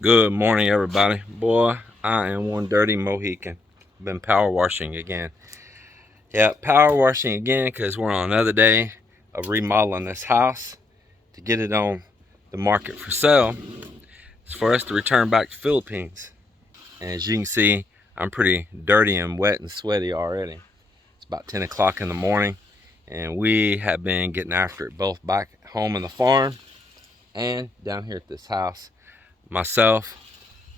Good morning, everybody. Boy, I am one dirty Mohican. Been power washing again. Yeah, power washing again because we're on another day of remodeling this house to get it on the market for sale. It's for us to return back to Philippines. And as you can see, I'm pretty dirty and wet and sweaty already. It's about 10 o'clock in the morning, and we have been getting after it both back home in the farm and down here at this house. Myself,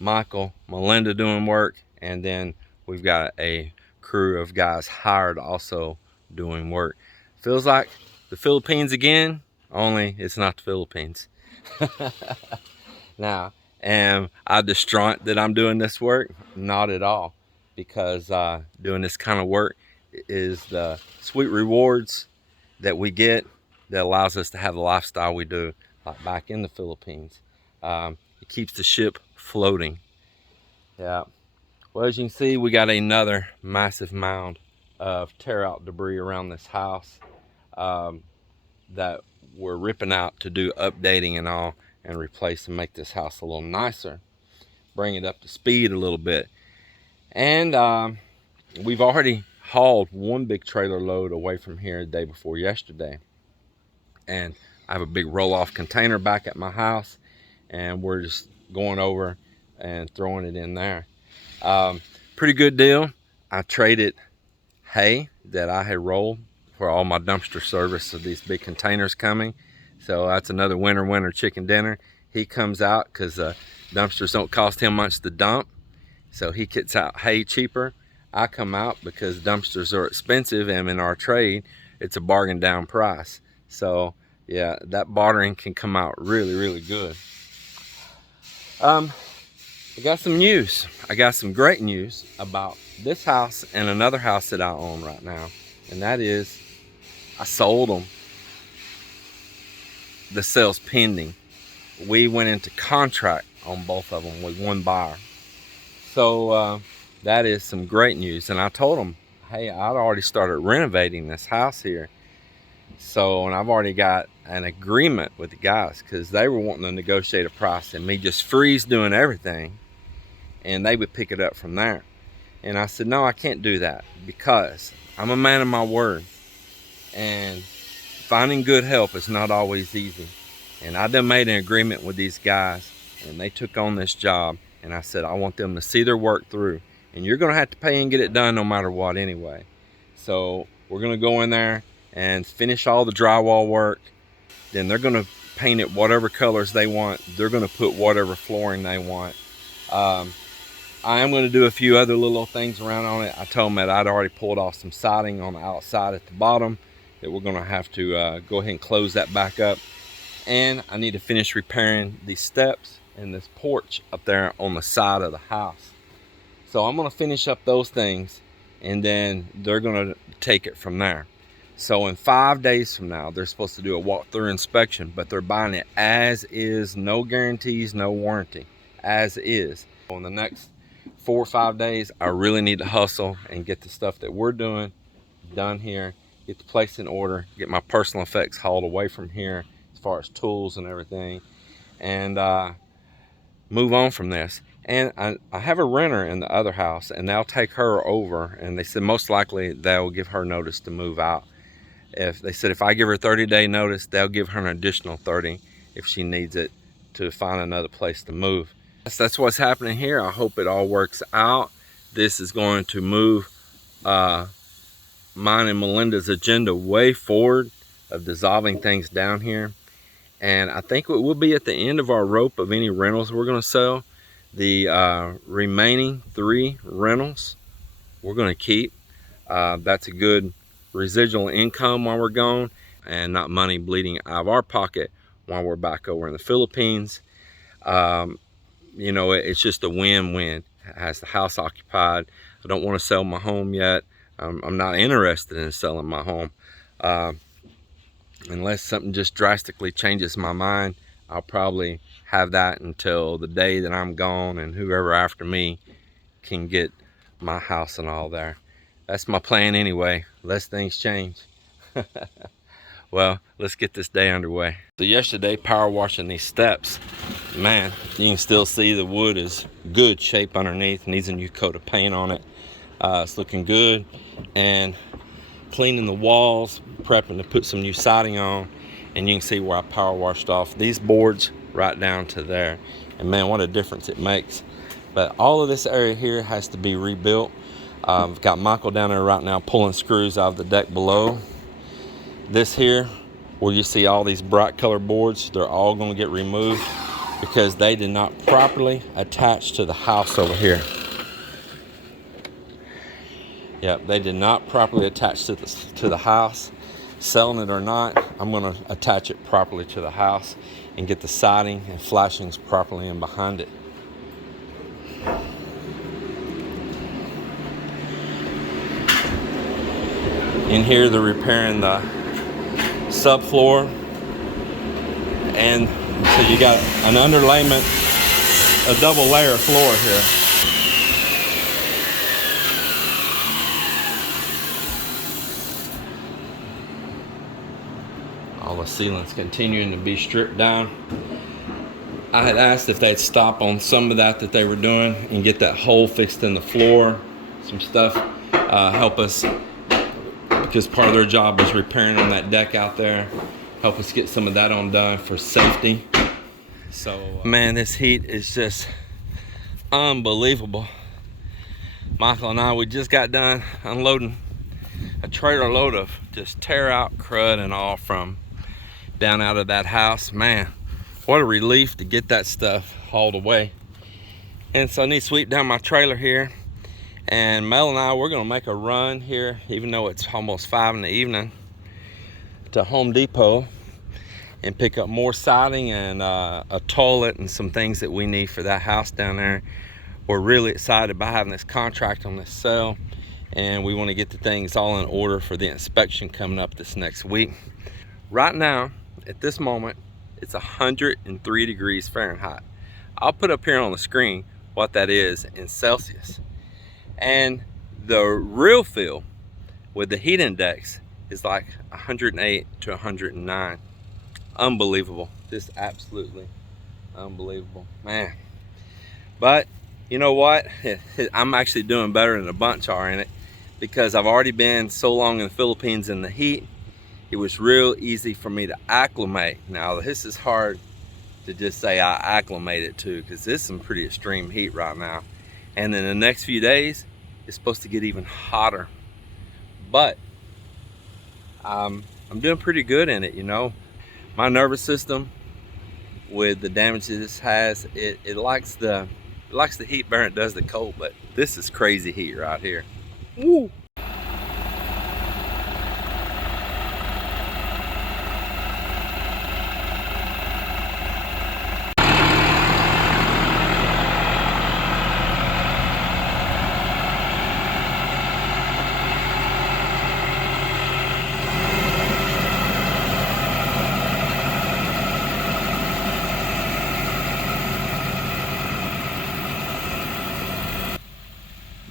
Michael, Melinda doing work, and then we've got a crew of guys hired also doing work. Feels like the Philippines again, only it's not the Philippines. Now, am I distraught that I'm doing this work? Not at all, because doing this kind of work is the sweet rewards that we get that allows us to have the lifestyle we do, like back in the Philippines. It keeps the ship floating. Yeah. Well, as you can see, we got another massive mound of tear out debris around this house that we're ripping out to do updating and all, and replace and make this house a little nicer, bring it up to speed a little bit. And we've already hauled one big trailer load away from here the day before yesterday, and I have a big roll-off container back at my house, and we're just going over and throwing it in there. Pretty good deal. I traded hay that I had rolled for all my dumpster service of these big containers coming. So that's another winner chicken dinner. He comes out because dumpsters don't cost him much to dump, so he gets out hay cheaper. I come out because dumpsters are expensive, and in our trade it's a bargain down price. So yeah, that bartering can come out really good. I got some news. I got some great news about this house and another house that I own right now, and that is I sold them. The sale's pending. We went into contract on both of them with one buyer. So that is some great news. And I told them, hey, I'd already started renovating this house here. So, and I've already got an agreement with the guys because they were wanting to negotiate a price and me just freeze doing everything, and they would pick it up from there. And I said, no, I can't do that because I'm a man of my word, and finding good help is not always easy. And I done made an agreement with these guys, and they took on this job, and I said I want them to see their work through, and you're gonna have to pay and get it done no matter what anyway. So we're gonna go in there and finish all the drywall work. Then they're gonna paint it whatever colors they want. They're gonna put whatever flooring they want. I am going to do a few other little things around on it. I told them that I'd already pulled off some siding on the outside at the bottom, that we're going to have to go ahead and close that back up. And I need to finish repairing these steps and this porch up there on the side of the house. So I'm going to finish up those things, and then they're going to take it from there. So in 5 days from now, they're supposed to do a walkthrough inspection, but they're buying it as is, no guarantees, no warranty, as is. On the next 4 or 5 days, I really need to hustle and get the stuff that we're doing done here, get the place in order, get my personal effects hauled away from here as far as tools and everything, and move on from this. And I have a renter in the other house, and they'll take her over, and they said most likely they'll give her notice to move out. If they said if I give her 30-day notice, they'll give her an additional 30 if she needs it to find another place to move. That's what's happening here. I hope it all works out. This is going to move mine and Melinda's agenda way forward of dissolving things down here. And I think it will be at the end of our rope of any rentals we're going to sell. The remaining 3 rentals we're going to keep. That's a good residual income while we're gone, and not money bleeding out of our pocket while we're back over in the Philippines. You know, it's just a win-win. It has the house occupied. I don't want to sell my home yet. I'm not interested in selling my home. Unless something just drastically changes my mind, I'll probably have that until the day that I'm gone, and whoever after me can get my house and all there. That's my plan anyway, unless things change. Well, let's get this day underway. So yesterday, power washing these steps, Man, you can still see the wood is good shape underneath. Needs a new coat of paint on it. It's looking good. And cleaning the walls, prepping to put some new siding on. And you can see where I power washed off these boards right down to there. And man, what a difference it makes. But all of this area here has to be rebuilt. I've got Michael down there right now pulling screws out of the deck below. This here, where you see all these bright color boards, they're all going to get removed because they did not properly attach to the house over here. Yep, they did not properly attach to the house. Selling it or not, I'm going to attach it properly to the house and get the siding and flashings properly in behind it. In here, they're repairing the subfloor, and so you got an underlayment, a double layer floor here. All the ceilings continuing to be stripped down. I had asked if they'd stop on some of that they were doing and get that hole fixed in the floor, some stuff, help us, because part of their job is repairing on that deck out there, help us get some of that on done for safety. So man, this heat is just unbelievable. Michael and I, we just got done unloading a trailer load of just tear out crud and all from down out of that house. Man, what a relief to get that stuff hauled away. And so I need to sweep down my trailer here, and Mel and I, we're gonna make a run here, even though it's almost 5 in the evening, to Home Depot and pick up more siding and a toilet and some things that we need for that house down there. We're really excited about having this contract on this sale, and we want to get the things all in order for the inspection coming up this next week. Right now, at this moment, it's 103 degrees Fahrenheit. I'll put up here on the screen what that is in Celsius. And the real feel with the heat index is like 108 to 109. Unbelievable. Just absolutely unbelievable, man. But you know what? I'm actually doing better than a bunch are in it, because I've already been so long in the Philippines in the heat. It was real easy for me to acclimate. Now this is hard to just say I acclimated to, because this is some pretty extreme heat right now. And then the next few days, it's supposed to get even hotter. But I'm doing pretty good in it, you know. My nervous system, with the damage that this has, it likes the heat better than it does the cold. But this is crazy heat right here. Woo!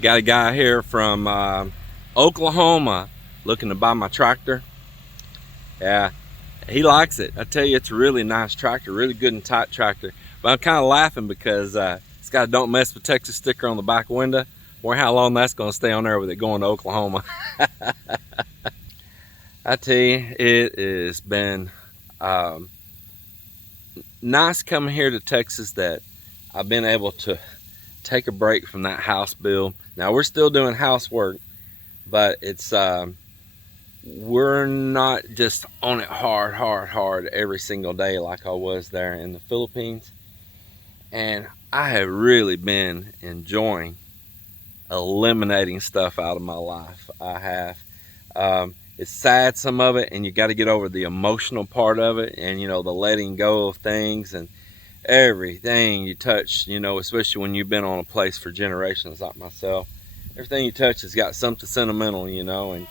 Got a guy here from Oklahoma looking to buy my tractor. Yeah, he likes it. I tell you, it's a really nice tractor, really good and tight tractor. But I'm kind of laughing because it's got a "Don't Mess with Texas" sticker on the back window. Wonder how long that's going to stay on there with it going to Oklahoma. I tell you, it has been nice coming here to Texas, that I've been able to take a break from that house build. Now we're still doing housework, but it's we're not just on it hard every single day like I was there in the Philippines. And I have really been enjoying eliminating stuff out of my life. I have. It's sad, some of it, and you got to get over the emotional part of it, and you know, the letting go of things. And everything you touch, you know, especially when you've been on a place for generations like myself, everything you touch has got something sentimental, you know, and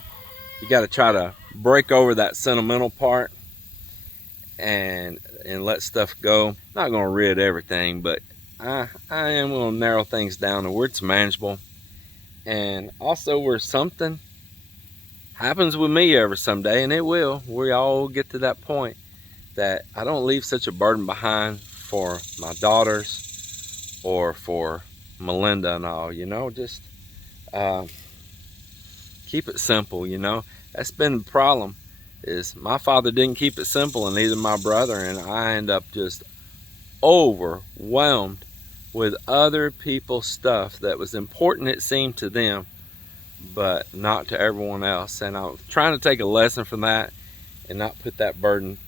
you got to try to break over that sentimental part and let stuff go. Not going to rid everything, but I am going to narrow things down to where it's manageable, and also where something happens with me ever someday, and it will. We all get to that point that I don't leave such a burden behind for my daughters or for Melinda and all, you know, just keep it simple, you know. That's been the problem, is my father didn't keep it simple, and neither my brother, and I end up just overwhelmed with other people's stuff that was important, it seemed, to them, but not to everyone else. And I'm trying to take a lesson from that and not put that burden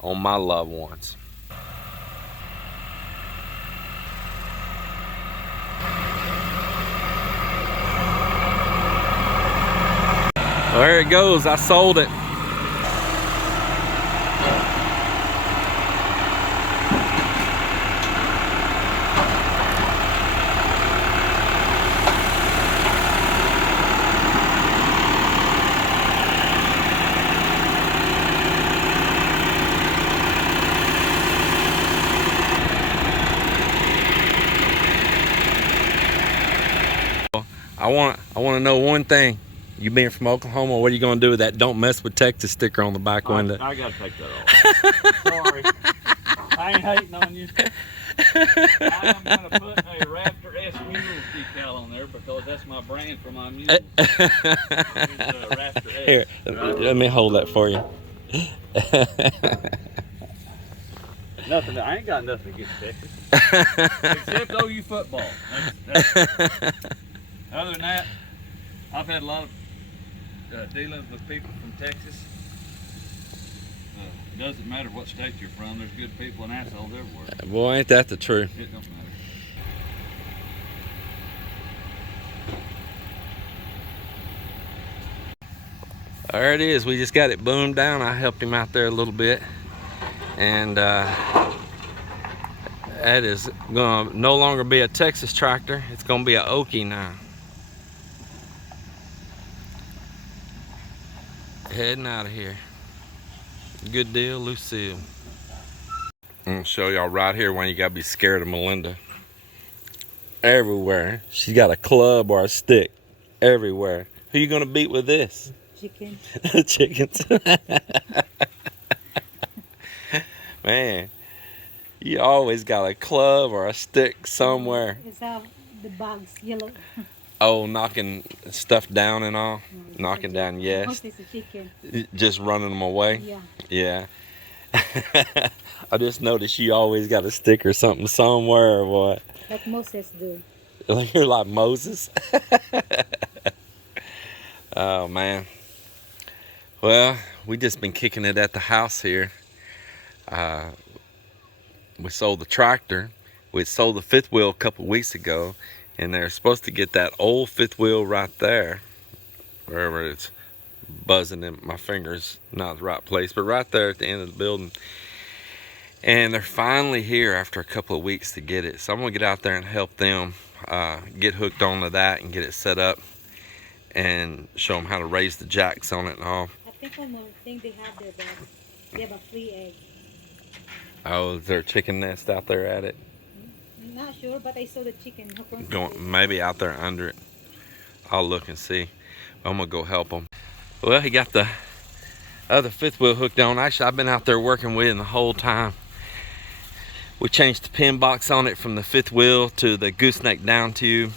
on my loved ones. There it goes. I sold it. I want to know one thing. You being from Oklahoma, what are you going to do with that "Don't mess with Texas" sticker on the back window? I got to take that off. Sorry. I ain't hating on you. I am going to put a Raptor S Mule decal on there because that's my brand for my mules. Raptor S. Here, let me hold that for you. Nothing. I ain't got nothing against Texas. Except OU football. Other than that, I've had a lot of dealings with people from Texas. It doesn't matter what state you're from, there's good people and assholes everywhere. Boy, ain't that the truth. It don't matter. There it is. We just got it boomed down. I helped him out there a little bit. And that is going to no longer be a Texas tractor. It's going to be an Okie now. Heading out of here. Good deal, Lucille. I'm going to show y'all right here when you got to be scared of Melinda. Everywhere. She's got a club or a stick. Everywhere. Who you going to beat with this? Chicken. Chickens. Man, you always got a club or a stick somewhere. It's how the bugs yellow. Oh, knocking stuff down and all? No, knocking down, yes. Most is a chicken. Just running them away? Yeah. Yeah. I just noticed you always got a stick or something somewhere, boy. Like Moses do. You're like Moses? Oh, man. Well, we just been kicking it at the house here. We sold the tractor. We sold the fifth wheel a couple weeks ago, and they're supposed to get that old fifth wheel right there, wherever it's buzzing in my fingers, not the right place, but right there at the end of the building. And they're finally here after a couple of weeks to get it. So I'm gonna get out there and help them get hooked onto that and get it set up and show them how to raise the jacks on it and all. I think one more thing they have there, Bob. They have a free egg. Oh, is there a chicken nest out there at it? I'm not sure, but I saw the chicken. Maybe out there under it. I'll look and see. I'm gonna go help them. Well, he got the other fifth wheel hooked on. Actually, I've been out there working with him the whole time. We changed the pin box on it from the fifth wheel to the gooseneck down tube,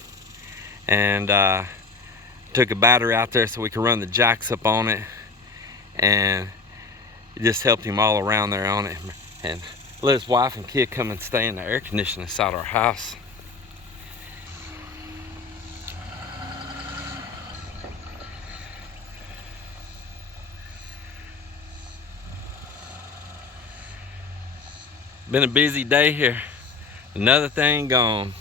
and took a battery out there so we could run the jacks up on it, and it just helped him all around there on it, and let his wife and kid come and stay in the air conditioning inside our house. Been a busy day here. Another thing gone.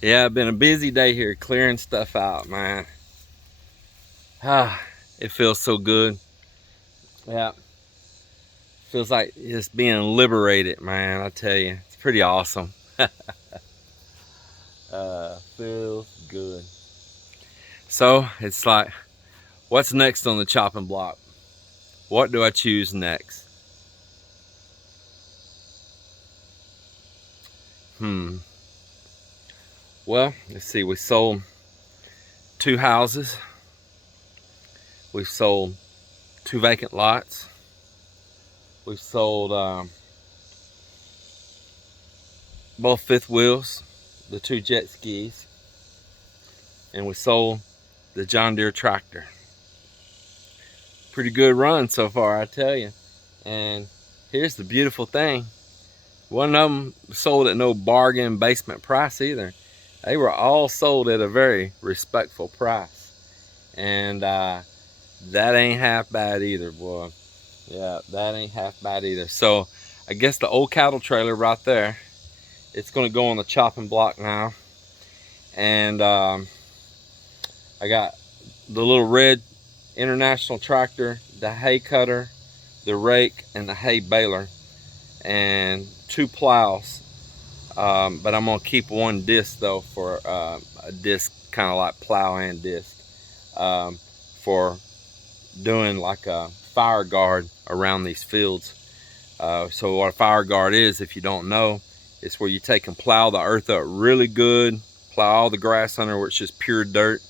Yeah, been a busy day here clearing stuff out, man. It feels so good. Yeah. Feels like it's being liberated, man. I tell you, it's pretty awesome. Feels good. So it's like, what's next on the chopping block? What do I choose next? Well, let's see. We sold 2 houses. We've sold 2 vacant lots. We've sold both fifth wheels, the 2 jet skis, and we sold the John Deere Tractor. Pretty good run so far, I tell you. And here's the beautiful thing. One of them sold at no bargain basement price either. They were all sold at a very respectful price. And that ain't half bad either, boy. Yeah, that ain't half bad either. So I guess the old cattle trailer right there, it's gonna go on the chopping block now. And I got the little red International tractor, the hay cutter, the rake, and the hay baler, and 2 plows. But I'm gonna keep 1 disc though for a disc kind of like plow and disc for doing like a fire guard around these fields. So what a fire guard is, if you don't know, it's where you take and plow the earth up really good, plow all the grass under where it's just pure dirt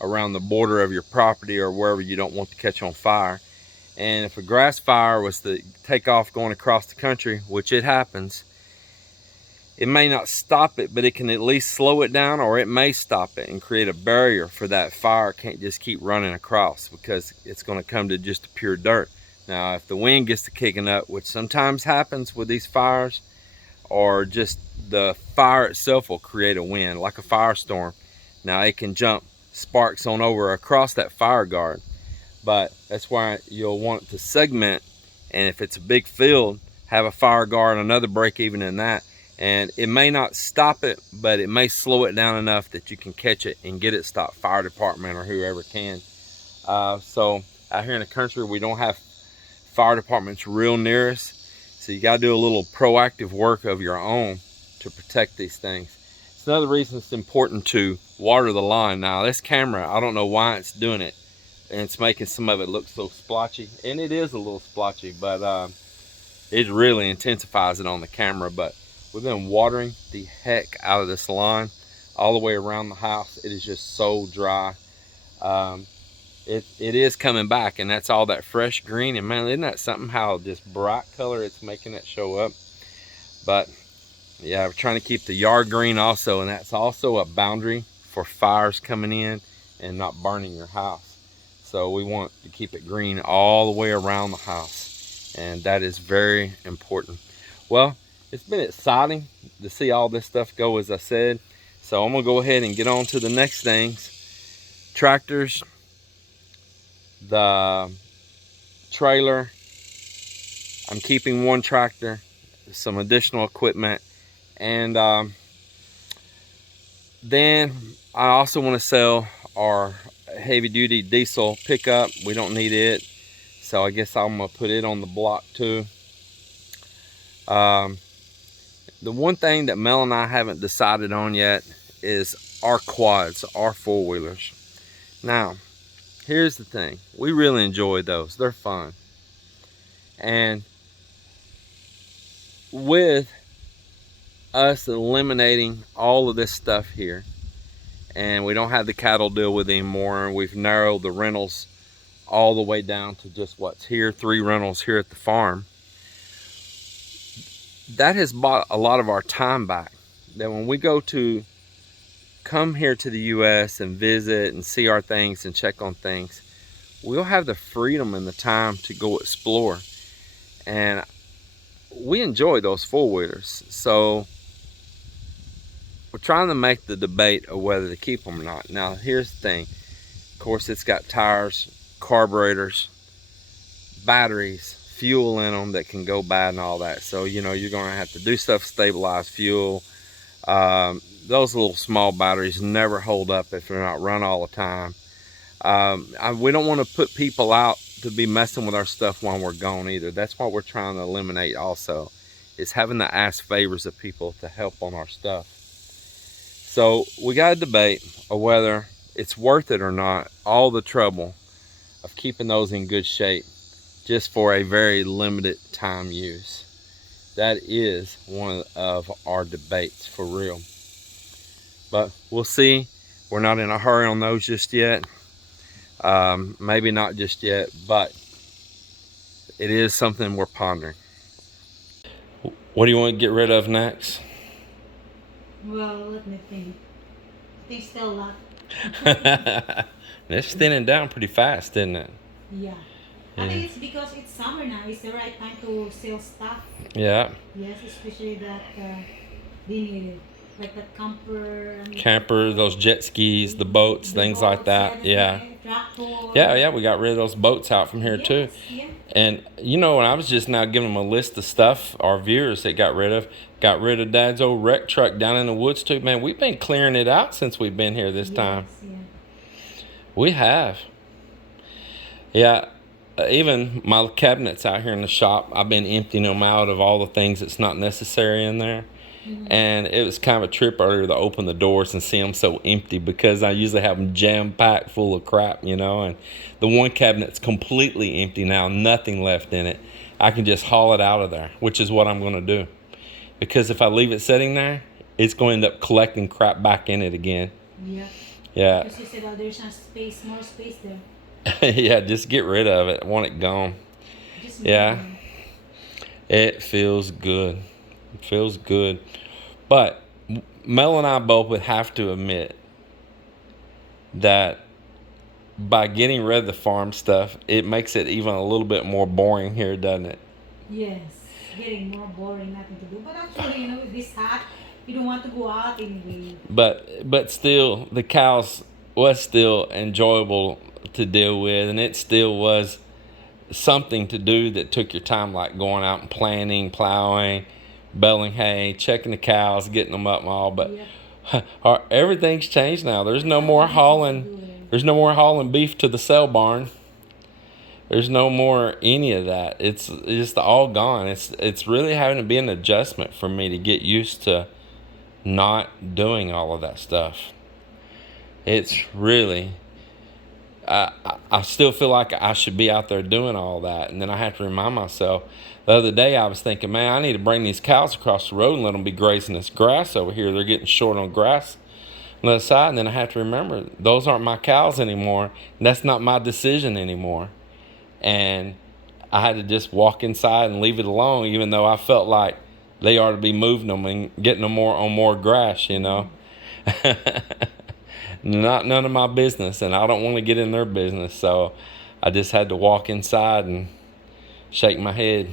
around the border of your property or wherever you don't want to catch on fire. And if a grass fire was to take off going across the country, which it happens, it may not stop it, but it can at least slow it down, or it may stop it and create a barrier for that fire. Can't just keep running across because it's going to come to just pure dirt. Now, if the wind gets to kicking up, which sometimes happens with these fires, or just the fire itself will create a wind, like a firestorm. Now, it can jump sparks on over across that fire guard, but that's why you'll want to segment, and if it's a big field, have a fire guard, another break even in that, and it may not stop it, but it may slow it down enough that you can catch it and get it stopped, fire department or whoever can. So out here in the country, we don't have fire departments real near us, so you got to do a little proactive work of your own to protect these things. It's another reason it's important to water the lawn. Now this camera, I don't know why it's doing it, and it's making some of it look so splotchy, and it is a little splotchy, but it really intensifies it on the camera. But we've been watering the heck out of this lawn all the way around the house. It is just so dry. It is coming back, and that's all that fresh green, and man, isn't that something how just bright color it's making it show up. But yeah, we're trying to keep the yard green also, and that's also a boundary for fires coming in and not burning your house. So we want to keep it green all the way around the house, and that is very important. Well, it's been exciting to see all this stuff go, as I said. So I'm gonna go ahead and get on to the next things. Tractors, the trailer. I'm keeping 1 tractor, some additional equipment, and then I also want to sell our heavy duty diesel pickup. We don't need it, so I guess I'm gonna put it on the block too. The one thing that Mel and I haven't decided on yet is our quads, our 4-wheelers. Now, here's the thing. We really enjoy those. They're fun. And with us eliminating all of this stuff here, and we don't have the cattle deal with anymore, and we've narrowed the rentals all the way down to just what's here, 3 rentals here at the farm. That has bought a lot of our time back. That when we go to come here to the US and visit and see our things and check on things, we'll have the freedom and the time to go explore. And we enjoy those 4-wheelers. So we're trying to make the debate of whether to keep them or not. Now, here's the thing. Of course, it's got tires, carburetors, batteries, fuel in them that can go bad and all that. So, you know, you're going to have to do stuff, stabilize fuel. Those little small batteries never hold up if they're not run all the time. We don't want to put people out to be messing with our stuff while we're gone either. That's what we're trying to eliminate also, is having to ask favors of people to help on our stuff. So we got a debate of whether it's worth it or not, all the trouble of keeping those in good shape just for a very limited time use. That is one of our debates for real. But we'll see. We're not in a hurry on those just yet. Maybe not just yet, but it is something we're pondering. What do you want to get rid of next? Well, let me think. I think still a lot. It's thinning down pretty fast, isn't it? Yeah. I think it's because it's summer now. It's the right time to sell stuff. Yeah. Yes, especially that they need it. Like that Camper, those jet skis, the boats, things like that. Yeah. Tractor. Yeah, we got rid of those boats out from here too. Yeah. And you know, when I was just now giving them a list of stuff our viewers that got rid of Dad's old wreck truck down in the woods too. Man, we've been clearing it out since we've been here this time. Yeah. We have. Yeah, even my cabinets out here in the shop, I've been emptying them out of all the things that's not necessary in there. Mm-hmm. And it was kind of a trip earlier to open the doors and see them so empty, because I usually have them jam-packed full of crap, you know. And the one cabinet's completely empty now, nothing left in it. I can just haul it out of there, which is what I'm going to do. Because if I leave it sitting there, it's going to end up collecting crap back in it again. Yeah. Yeah. Because you said, oh, there's more space there. Yeah, just get rid of it. I want it gone. Just Yeah. It feels good. It feels good. But Mel and I both would have to admit that by getting rid of the farm stuff, it makes it even a little bit more boring here, doesn't it? Yes, getting more boring, nothing to do. But actually, this hot, you don't want to go out anyway. But still, the cows was still enjoyable to deal with, and it still was something to do that took your time, like going out and planting, plowing, baling hay, checking the cows, getting them up and all. But everything's changed now. There's no more hauling. There's no more hauling beef to the sale barn. There's no more any of that. It's just all gone. It's really having to be an adjustment for me to get used to not doing all of that stuff. It's really, I still feel like I should be out there doing all that. And then I have to remind myself. The other day I was thinking, man, I need to bring these cows across the road and let them be grazing this grass over here. They're getting short on grass on the other side. And then I have to remember, those aren't my cows anymore. And that's not my decision anymore. And I had to just walk inside and leave it alone, even though I felt like they ought to be moving them and getting them more grass, you know. None of my business, and I don't want to get in their business. So I just had to walk inside and shake my head.